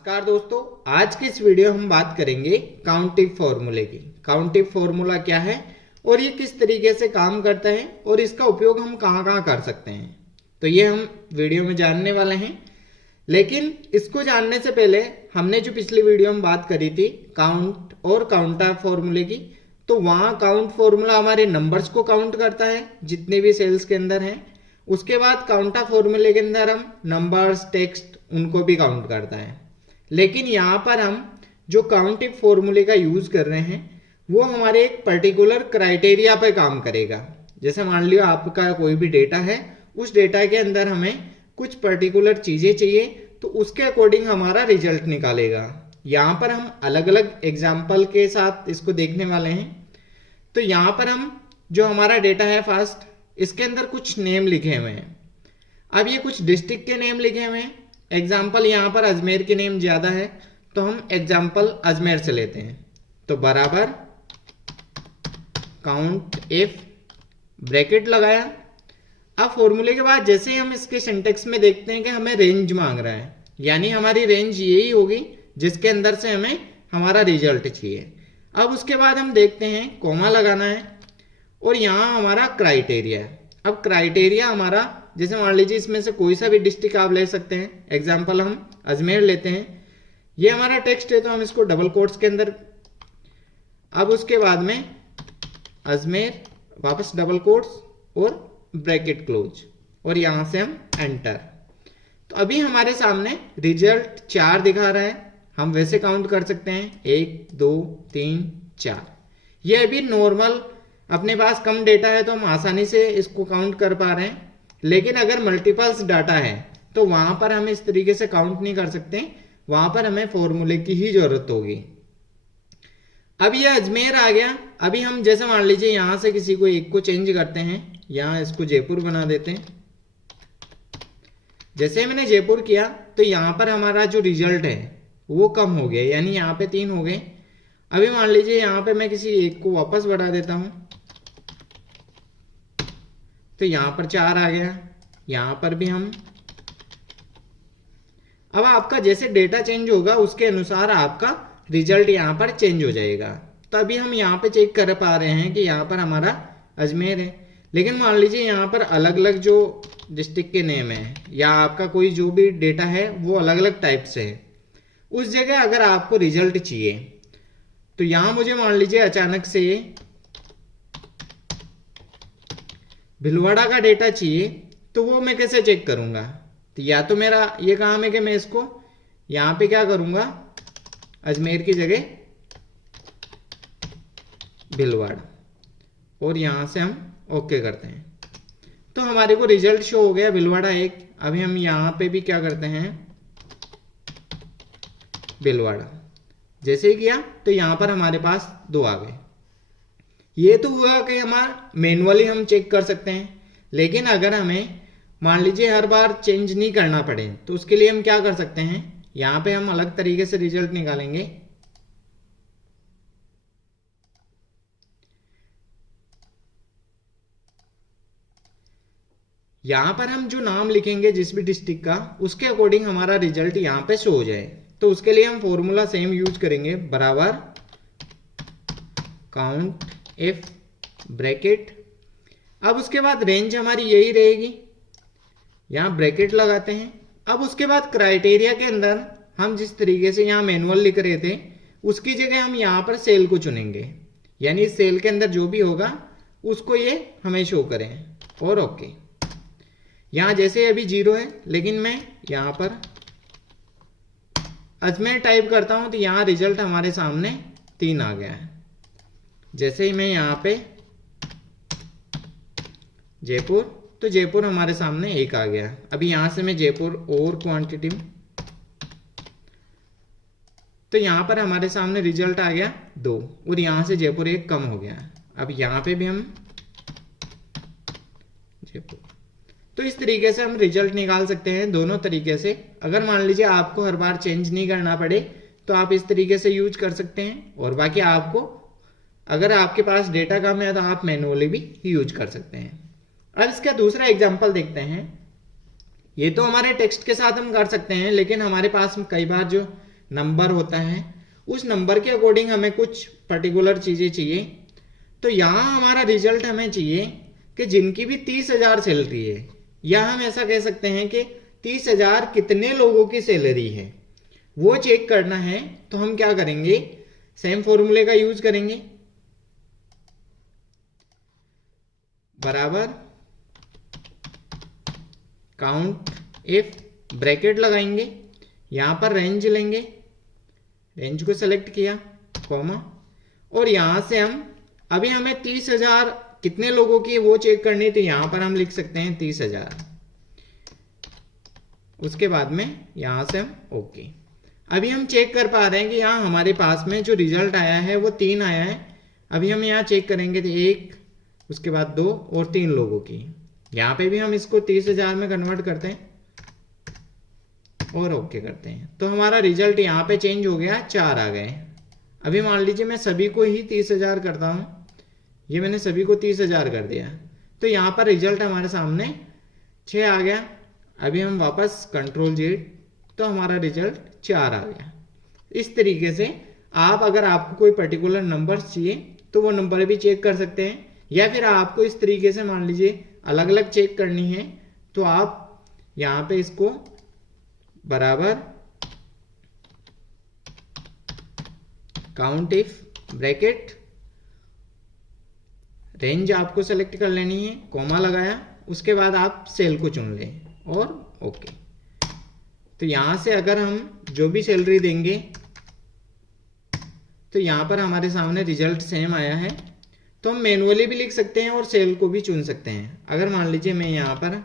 नमस्कार दोस्तों, आज की इस वीडियो हम बात करेंगे काउंटिव फॉर्मूले की। काउंटिव फॉर्मूला क्या है और ये किस तरीके से काम करता है और इसका उपयोग हम कहाँ कहाँ कर सकते हैं, तो ये हम वीडियो में जानने वाले हैं। लेकिन इसको जानने से पहले हमने जो पिछली वीडियो में बात करी थी काउंट और काउंटर फॉर्मूले की, तो वहाँ काउंट फॉर्मूला हमारे नंबर्स को काउंट करता है जितने भी सेल्स के अंदर हैं। उसके बाद काउंटर फॉर्मूले के अंदर हम नंबर्स, टेक्स्ट उनको भी काउंट करता है। लेकिन यहाँ पर हम जो काउंटिव फॉर्मूले का यूज कर रहे हैं वो हमारे एक पर्टिकुलर क्राइटेरिया पर काम करेगा। जैसे मान लियो आपका कोई भी डेटा है, उस डेटा के अंदर हमें कुछ पर्टिकुलर चीजें चाहिए, तो उसके अकॉर्डिंग हमारा रिजल्ट निकालेगा। यहाँ पर हम अलग अलग एग्जाम्पल के साथ इसको देखने वाले हैं। तो यहाँ पर हम जो हमारा डेटा है फर्स्ट, इसके अंदर कुछ नेम लिखे हुए हैं। अब ये कुछ डिस्ट्रिक्ट के नेम लिखे हुए हैं। एग्जाम्पल यहाँ पर अजमेर के नेम ज्यादा है, तो हम एग्जाम्पल अजमेर से लेते हैं। तो बराबर काउंट इफ, ब्रैकेट लगाया। अब फॉर्मूले के बाद जैसे ही हम इसके सिंटेक्स में देखते हैं कि हमें रेंज मांग रहा है, यानी हमारी रेंज यही होगी जिसके अंदर से हमें हमारा रिजल्ट चाहिए। अब उसके बाद हम देखते हैं कॉमा लगाना है और यहाँ हमारा क्राइटेरिया है। अब क्राइटेरिया हमारा, जैसे मान लीजिए इसमें से कोई सा भी डिस्ट्रिक्ट आप ले सकते हैं। एग्जाम्पल हम अजमेर लेते हैं। ये हमारा टेक्स्ट है तो हम इसको डबल कोट्स के अंदर, अब उसके बाद में अजमेर, वापस डबल कोट्स और ब्रैकेट क्लोज, और यहां से हम एंटर। तो अभी हमारे सामने रिजल्ट 4 दिखा रहा है। हम वैसे काउंट कर सकते हैं 1 2 3 4। ये अभी नॉर्मल, अपने पास कम डेटा है तो हम आसानी से इसको काउंट कर पा रहे हैं। लेकिन अगर मल्टीपल्स डाटा है तो वहां पर हम इस तरीके से काउंट नहीं कर सकते, वहां पर हमें फॉर्मूले की ही जरूरत होगी। अब ये अजमेर आ गया। अभी हम जैसे मान लीजिए यहां से किसी को एक को चेंज करते हैं, यहां इसको जयपुर बना देते हैं। जैसे मैंने जयपुर किया तो यहां पर हमारा जो रिजल्ट है वो कम हो गया, यानी यहाँ पे 3 हो गए। अभी मान लीजिए यहाँ पे मैं किसी एक को वापस बढ़ा देता हूं, तो यहां पर 4 आ गया। यहां पर भी हम, अब आपका जैसे डेटा चेंज होगा उसके अनुसार आपका रिजल्ट यहां पर चेंज हो जाएगा। तो अभी हम यहां पे चेक कर पा रहे हैं कि यहां पर हमारा अजमेर है। लेकिन मान लीजिए यहां पर अलग अलग जो डिस्ट्रिक्ट के नेम है या आपका कोई जो भी डेटा है वो अलग अलग टाइप से है। उस जगह अगर आपको रिजल्ट चाहिए तो यहां मुझे मान लीजिए अचानक से भीलवाड़ा का डेटा चाहिए, तो वो मैं कैसे चेक करूंगा? तो या तो मेरा ये काम है कि मैं इसको यहां पे क्या करूंगा, अजमेर की जगह भीलवाड़ा, और यहां से हम ओके करते हैं। तो हमारे को रिजल्ट शो हो गया भीलवाड़ा 1। अभी हम यहां पे भी क्या करते हैं, भीलवाड़ा जैसे ही किया तो यहां पर हमारे पास 2 आ गए। ये तो हुआ कि हमारा मैनुअली हम चेक कर सकते हैं। लेकिन अगर हमें मान लीजिए हर बार चेंज नहीं करना पड़े तो उसके लिए हम क्या कर सकते हैं, यहां पे हम अलग तरीके से रिजल्ट निकालेंगे। यहां पर हम जो नाम लिखेंगे जिस भी डिस्ट्रिक्ट का, उसके अकॉर्डिंग हमारा रिजल्ट यहां पे शो हो जाए। तो उसके लिए हम फॉर्मूला सेम यूज करेंगे, बराबर काउंट इफ, ब्रैकेट। अब उसके बाद रेंज हमारी यही रहेगी, यहां ब्रैकेट लगाते हैं। अब उसके बाद क्राइटेरिया के अंदर हम जिस तरीके से यहां मैनुअल लिख रहे थे उसकी जगह हम यहां पर सेल को चुनेंगे, यानी इस सेल के अंदर जो भी होगा उसको ये हमें शो करें, और ओके। यहां जैसे अभी 0 है, लेकिन मैं यहां पर अजमेर टाइप करता हूं तो यहां रिजल्ट हमारे सामने 3 आ गया है। जैसे ही मैं यहां पे जयपुर, तो जयपुर हमारे सामने 1 आ गया। अभी यहां से मैं जयपुर और क्वांटिटी, तो यहां पर हमारे सामने रिजल्ट आ गया 2, और यहां से जयपुर 1 कम हो गया। अब यहां पे भी हम जयपुर, तो इस तरीके से हम रिजल्ट निकाल सकते हैं दोनों तरीके से। अगर मान लीजिए आपको हर बार चेंज नहीं करना पड़े तो आप इस तरीके से यूज कर सकते हैं, और बाकी आपको अगर आपके पास डेटा कम है तो आप मैनुअली भी यूज कर सकते हैं। अब इसका दूसरा एग्जांपल देखते हैं। ये तो हमारे टेक्स्ट के साथ हम कर सकते हैं, लेकिन हमारे पास कई बार जो नंबर होता है, उस नंबर के अकॉर्डिंग हमें कुछ पर्टिकुलर चीज़ें चाहिए। तो यहाँ हमारा रिजल्ट हमें चाहिए कि जिनकी भी 30,000 सैलरी है, या हम ऐसा कह सकते हैं कि 30,000 कितने लोगों की सैलरी है वो चेक करना है। तो हम क्या करेंगे, सेम फॉर्मूले का यूज करेंगे, बराबर काउंट इफ, ब्रैकेट लगाएंगे, यहां पर रेंज लेंगे, रेंज को सेलेक्ट किया, कॉमा, और यहां से हम अभी हमें 30,000 कितने लोगों की वो चेक करनी है, तो यहां पर हम लिख सकते हैं 30,000। उसके बाद में यहां से हम ओके। अभी हम चेक कर पा रहे हैं कि यहाँ हमारे पास में जो रिजल्ट आया है वो 3 आया है। अभी हम यहाँ चेक करेंगे तो 1, उसके बाद 2 और 3 लोगों की। यहाँ पे भी हम इसको 30,000 में कन्वर्ट करते हैं और ओके करते हैं, तो हमारा रिजल्ट यहाँ पे चेंज हो गया, 4 आ गए। अभी मान लीजिए मैं सभी को ही 30,000 करता हूँ, ये मैंने सभी को 30,000 कर दिया, तो यहाँ पर रिजल्ट हमारे सामने 6 आ गया। अभी हम वापस कंट्रोल Z, तो हमारा रिजल्ट 4 आ गया। इस तरीके से आप अगर आपको कोई पर्टिकुलर नंबर चाहिए तो वो नंबर भी चेक कर सकते हैं, या फिर आपको इस तरीके से मान लीजिए अलग अलग चेक करनी है, तो आप यहाँ पे इसको बराबर काउंट इफ, ब्रैकेट, रेंज आपको सेलेक्ट कर लेनी है, कॉमा लगाया, उसके बाद आप सेल को चुन लें और ओके। तो यहां से अगर हम जो भी सैलरी देंगे तो यहां पर हमारे सामने रिजल्ट सेम आया है। तो हम मैनुअली भी लिख सकते हैं और सेल को भी चुन सकते हैं। अगर मान लीजिए मैं यहां पर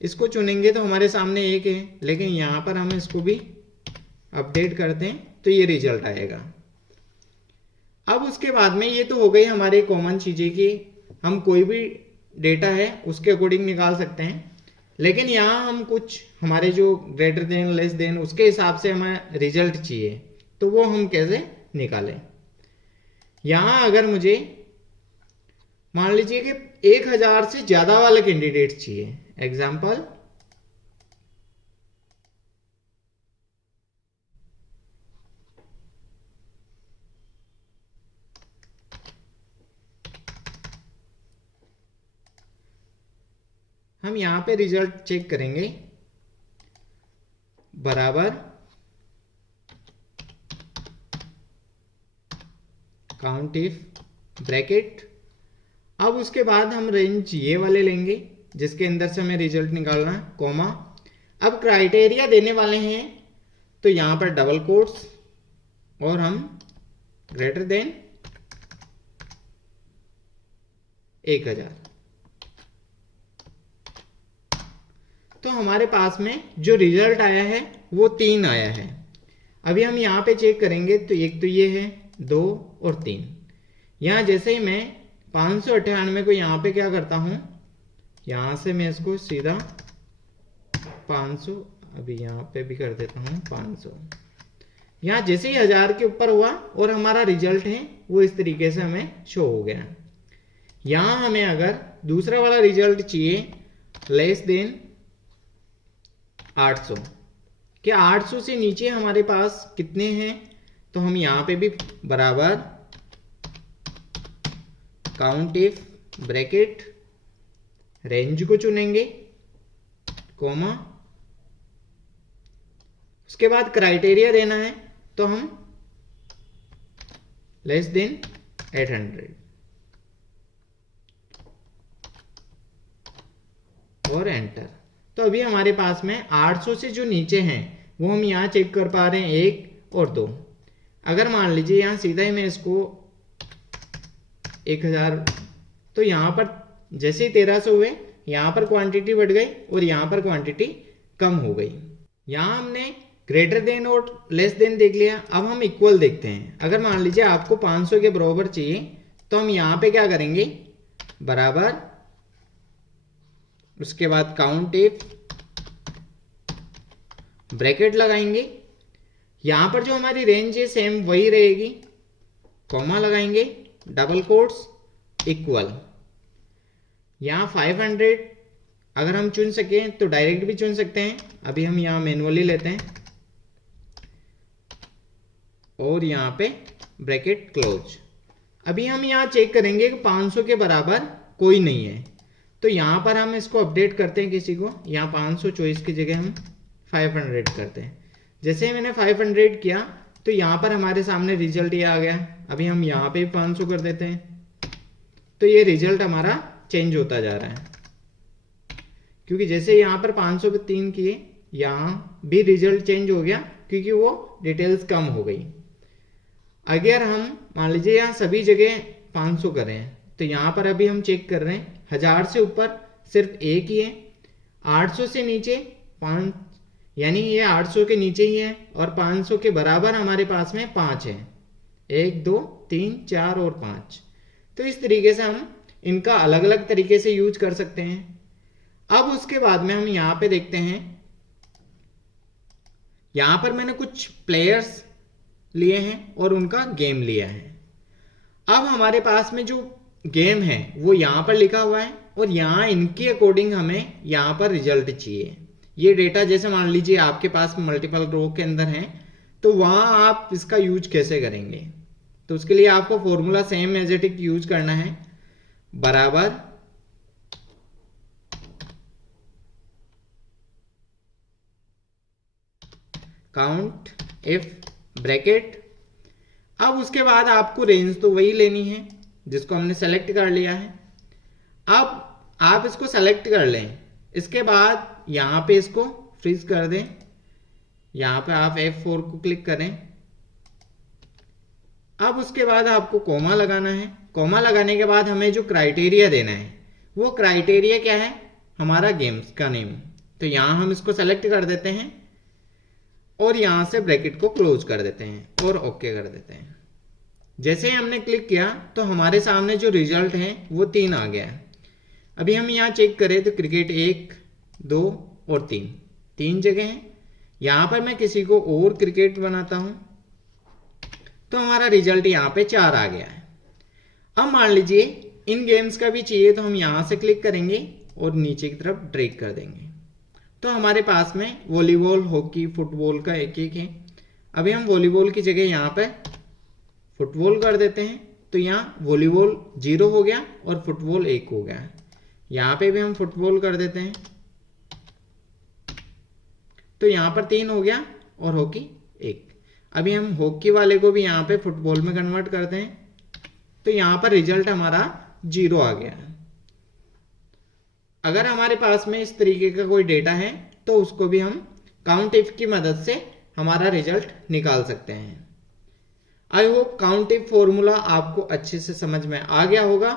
इसको चुनेंगे तो हमारे सामने 1 है, लेकिन यहां पर हम इसको भी अपडेट करते हैं तो ये रिजल्ट आएगा। अब उसके बाद में ये तो हो गई हमारी कॉमन चीजें कि हम कोई भी डेटा है उसके अकॉर्डिंग निकाल सकते हैं, लेकिन यहाँ हम कुछ हमारे जो ग्रेटर देन लेस देन उसके हिसाब से हमें रिजल्ट चाहिए, तो वो हम कैसे निकालें। यहाँ अगर मुझे मान लीजिए कि 1,000 से ज्यादा वाले कैंडिडेट चाहिए, एग्जाम्पल हम यहाँ पे रिजल्ट चेक करेंगे, बराबर काउंट इफ, ब्रैकेट। अब उसके बाद हम रेंज ये वाले लेंगे जिसके अंदर से हमें रिजल्ट निकालना है, कॉमा। अब क्राइटेरिया देने वाले हैं तो यहां पर डबल कोट्स और हम ग्रेटर देन 1,000। तो हमारे पास में जो रिजल्ट आया है वो 3 आया है। अभी हम यहाँ पे चेक करेंगे तो एक तो ये है, 2 और 3। यहाँ जैसे ही मैं 598 को यहाँ पे क्या करता हूँ, यहाँ से मैं इसको सीधा 500, अभी यहाँ पे भी कर देता हूँ 500। यहाँ जैसे ही 1000 के ऊपर हुआ और हमारा रिजल्ट है वो इस तरीके से हमें शो हो गया। यहाँ हमें अगर दूसरा वाला रिजल्ट चाहिए, लेस देन 800, क्या 800 से नीचे हमारे पास कितने हैं, तो हम यहाँ पे भी बराबर काउंट इफ, ब्रैकेट, रेंज को चुनेंगे, कॉमा, उसके बाद क्राइटेरिया देना है तो हम लेस देन 800 और एंटर। तो अभी हमारे पास में 800 से जो नीचे हैं वो हम यहाँ चेक कर पा रहे हैं 1 और 2। अगर मान लीजिए यहाँ सीधा ही मैं इसको 1000, तो यहाँ पर जैसे ही 1300 हुए यहाँ पर क्वांटिटी बढ़ गई और यहाँ पर क्वांटिटी कम हो गई। यहाँ हमने ग्रेटर देन और लेस देन देख लिया। अब हम इक्वल देखते हैं। अगर मान लीजिए आपको 500 के बराबर चाहिए तो हम यहाँ पे क्या करेंगे, बराबर, उसके बाद काउंट इफ, ब्रैकेट लगाएंगे, यहां पर जो हमारी रेंज है सेम वही रहेगी, कॉमा लगाएंगे, डबल कोट्स, इक्वल। यहां 500 अगर हम चुन सकें तो डायरेक्ट भी चुन सकते हैं। अभी हम यहां मैनुअली लेते हैं और यहाँ पे ब्रैकेट क्लोज। अभी हम यहाँ चेक करेंगे कि 500 के बराबर कोई नहीं है, तो यहाँ पर हम इसको अपडेट करते हैं किसी को। यहाँ 524 की जगह हम 500 करते हैं। जैसे ही मैंने 500 किया तो यहाँ पर हमारे सामने रिजल्ट ये आ गया। अभी हम यहाँ पे भी 500 कर देते हैं, तो ये रिजल्ट हमारा चेंज होता जा रहा है, क्योंकि जैसे यहाँ पर 500 पे 3 किए, यहाँ भी रिजल्ट चेंज हो गया क्योंकि वो डिटेल्स कम हो गई। अगर हम मान लीजिए यहाँ सभी जगह 500 करें तो यहाँ पर अभी हम चेक कर रहे हैं 1000 से ऊपर सिर्फ एक ही है, 800 से नीचे 5, यानी ये 800 के नीचे ही है, और 500 के बराबर हमारे पास में 5 है, 1 2 3 4 और 5। तो इस तरीके से हम इनका अलग अलग तरीके से यूज कर सकते हैं। अब उसके बाद में हम यहाँ पे देखते हैं, यहाँ पर मैंने कुछ प्लेयर्स लिए हैं और उनका गेम लिया है। अब हमारे पास में जो गेम है वो यहाँ पर लिखा हुआ है, और यहाँ इनके अकॉर्डिंग हमें यहाँ पर रिजल्ट चाहिए। ये डेटा जैसे मान लीजिए आपके पास मल्टीपल रो के अंदर है, तो वहां आप इसका यूज कैसे करेंगे? तो उसके लिए आपको formula same as it is use करना है, बराबर काउंट इफ ब्रैकेट। अब उसके बाद आपको रेंज तो वही लेनी है जिसको हमने सेलेक्ट कर लिया है। अब आप इसको सेलेक्ट कर लें, इसके बाद यहां पे इसको फ्रीज कर दें, यहां पे आप F4 को क्लिक करें। अब उसके बाद आपको कोमा लगाना है। कोमा लगाने के बाद हमें जो क्राइटेरिया देना है वो क्राइटेरिया क्या है? हमारा गेम्स का नेम। तो यहां हम इसको सेलेक्ट कर देते हैं और यहां से ब्रैकेट को क्लोज कर देते हैं और ओके कर देते हैं। जैसे ही हमने क्लिक किया तो हमारे सामने जो रिजल्ट है वो 3 आ गया है। अभी हम यहाँ चेक करें तो क्रिकेट 1 2 और 3 जगह है। यहां पर मैं किसी को और क्रिकेट बनाता हूं तो हमारा रिजल्ट यहाँ पे 4 आ गया है। अब मान लीजिए इन गेम्स का भी चाहिए, तो हम यहां से क्लिक करेंगे और नीचे की तरफ ड्रैग कर देंगे, तो हमारे पास में वॉलीबॉल, हॉकी, फुटबॉल का एक एक है। अभी हम वॉलीबॉल की जगह यहाँ पे फुटबॉल कर देते हैं, तो यहाँ वॉलीबॉल 0 हो गया और फुटबॉल 1 हो गया। यहाँ पे भी हम फुटबॉल कर देते हैं, तो यहाँ पर 3 हो गया और हॉकी 1। अभी हम हॉकी वाले को भी यहाँ पे फुटबॉल में कन्वर्ट करते हैं, तो यहाँ पर रिजल्ट हमारा 0 आ गया। अगर हमारे पास में इस तरीके का कोई डेटा है तो उसको भी हम काउंट इफ की मदद से हमारा रिजल्ट निकाल सकते हैं। I hope count if formula आपको अच्छे से समझ में आ गया होगा।